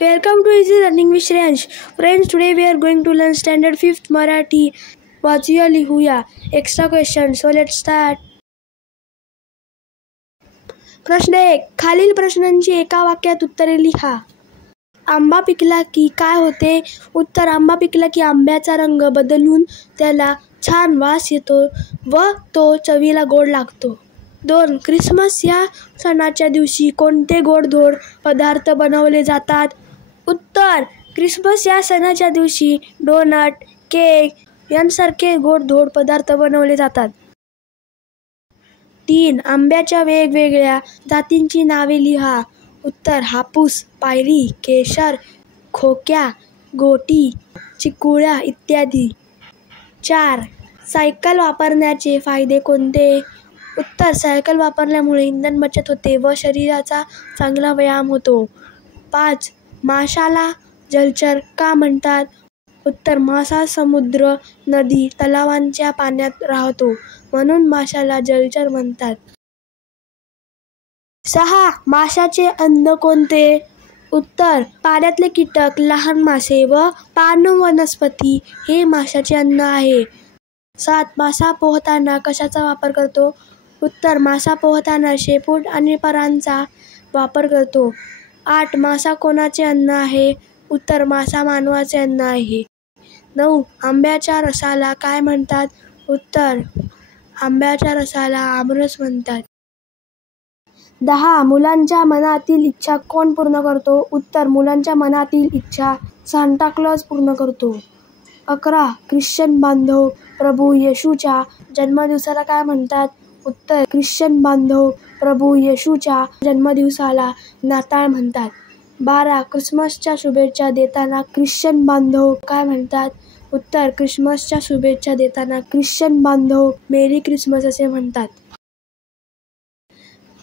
Welcome to Easy Learning with Shreyansh. Friends, today we are going to learn Standard 5th Marathi. वाचूया लिहूया. Extra question. So let's start. प्रश्न 1. खालील प्रश्नांची एका वाक्यात उत्तरे लिहा. आंबा पिकला की काय होते? उत्तर. आंबा पिकला की आंब्याचा रंग बदलून त्याला छान वास येतो व तो चवीला गोड लागतो. 2. ख्रिसमस या सणाच्या दिवशी कोणते गोडधोड पदार्थ बनवले जातात? उत्तर. ख्रिसमस या सणाच्या दिवशी डोनट, केक यांसारखे गोडधोड पदार्थ बनवले जातात. 3. आंब्याच्या वेगवेगळ्या जातींची नावे लिहा. उत्तर. हापूस, पायरी, केशर, खोक्या, गोटी, चिकुळ्या इत्यादी. 4. सायकल वापरण्याचे फायदे कोणते? उत्तर. सायकल वापरल्यामुळे इंधन बचत होते व शरीराचा चांगला व्यायाम होतो. 5. माशाला जलचर का म्हणतात? उत्तर. मासा समुद्र, नदी, तलावांच्या पाण्यात राहतो म्हणून माशाला जलचर म्हणतात. 6. माशाचे अन्न कोणते? उत्तर. पाण्यातले कीटक, लहान मासे व पाणवनस्पती हे माशाचे अन्न आहे. 7. मासा पोहताना कशाचा वापर करतो? उत्तर. मासा पोहताना शेपूट आणि परांचा वापर करतो. 8. मासा कोणाचे अन्न आहे? उत्तर. मासा मानवाचे अन्न आहे. 9. आंब्याच्या रसाला काय म्हणतात? उत्तर. आंब्याच्या रसाला आमरस म्हणतात. 10. मुलांच्या मनातील इच्छा कोण पूर्ण करतो? उत्तर. मुलांच्या मनातील इच्छा सांता क्लॉज पूर्ण करतो. 11. ख्रिश्चन बांधव प्रभू येशूच्या जन्मदिवसाला काय म्हणतात? उत्तर. ख्रिश्चन बांधव प्रभू येशूच्या जन्मदिवसाला नाताळ म्हणतात. 12. ख्रिसमसच्या शुभेच्छा देताना ख्रिश्चन बांधव काय म्हणतात? उत्तर. ख्रिसमसच्या शुभेच्छा देताना ख्रिश्चन बांधव मेरी ख्रिसमस असे म्हणतात.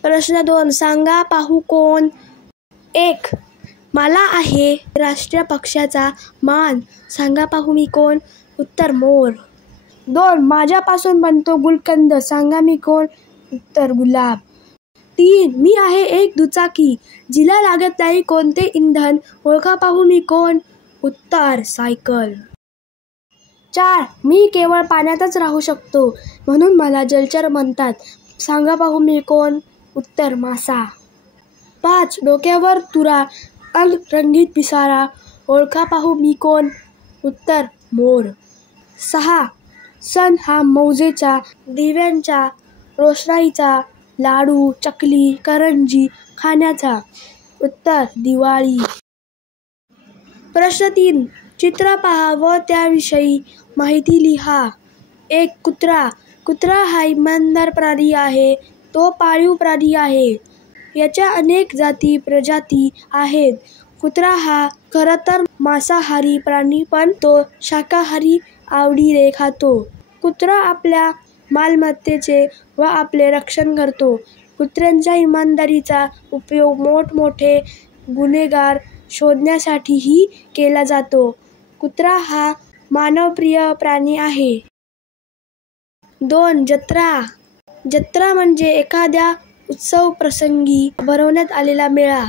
प्रश्न 2. सांगा पाहू कोण? 1. मला आहे राष्ट्रीय पक्षाचा मान. सांगा पाहू मी कोण? उत्तर. मोर. 2. माझ्यापासून बनतो गुलकंद. सांगा मी कोण? उत्तर. गुलाब. 3. मी आहे एक दुचाकी. जिला लागत नाही कोणते इंधन. ओळखा पाहू मी कोण? उत्तर. सायकल. 4. मी केवळ पाण्यातच राहू शकतो म्हणून मला जलचर म्हणतात. सांगा पाहू मी कोण? उत्तर. मासा. 5. डोक्यावर तुरा अन रंगीत पिसारा. ओळखा पाहू मी कोण? उत्तर. मोर. 6. सण हा मौजेचा, दिव्यांचा, रोषणाईचा, लाडू, चकली, करंजी खाण्याचा. उत्तर. दिवाळी. प्रश्न 3. चित्र पहा व त्याविषयी माहिती लिहा. 1. कुत्रा. कुत्रा हा इमानदार प्राणी आहे. तो पाळीव प्राणी आहे. याच्या अनेक जाती प्रजाती आहेत. कुत्रा हा खरं तर मांसाहारी प्राणी पण तो शाकाहारी आवडीने खातो. कुत्रा आपल्या मालमत्तेचे व आपले रक्षण करतो. कुत्र्यांच्या इमानदारीचा उपयोग मोठमोठे गुन्हेगार शोधण्यासाठीही केला जातो. कुत्रा हा मानवप्रिय प्राणी आहे. 2. जत्रा. जत्रा म्हणजे एखाद्या उत्सव प्रसंगी भरवण्यात आलेला मेळा.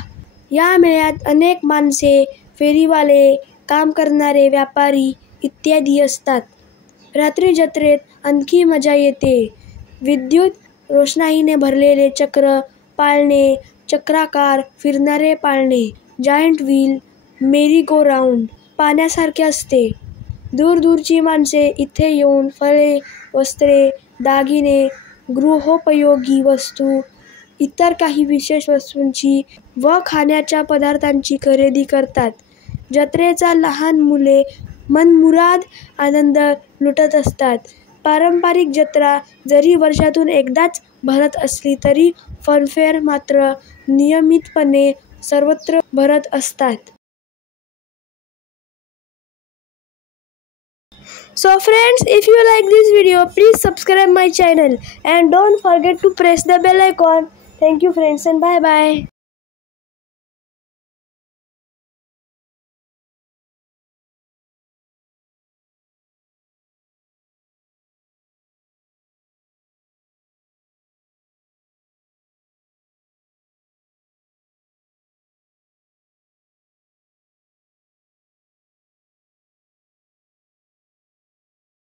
या मेळ्यात अनेक माणसे, फेरीवाले, काम करणारे व्यापारी इत्यादी असतात. रात्री जत्रेत आणखी मजा येते. विद्युत रोषणाईने भरलेले चक्र पाळणे, चक्राकार फिरणारे पाळणे, जायंट व्हील, मेरी गो राऊंड पाहण्यासारखे असते. दूरदूरची माणसे इथे येऊन फळे, वस्त्रे, दागिने, गृहोपयोगी वस्तू, इतर काही विशेष वस्तूंची व खाण्याच्या पदार्थांची खरेदी करतात. जत्रेचा लहान मुले मनमुराद आनंद लुटत असतात. पारंपरिक जत्रा जरी वर्षातून एकदाच भरत असली तरी फनफेअर मात्र नियमितपणे सर्वत्र भरत असतात. So friends, if you like this video, please subscribe my channel and don't forget to press the bell icon. Thank you friends and bye bye.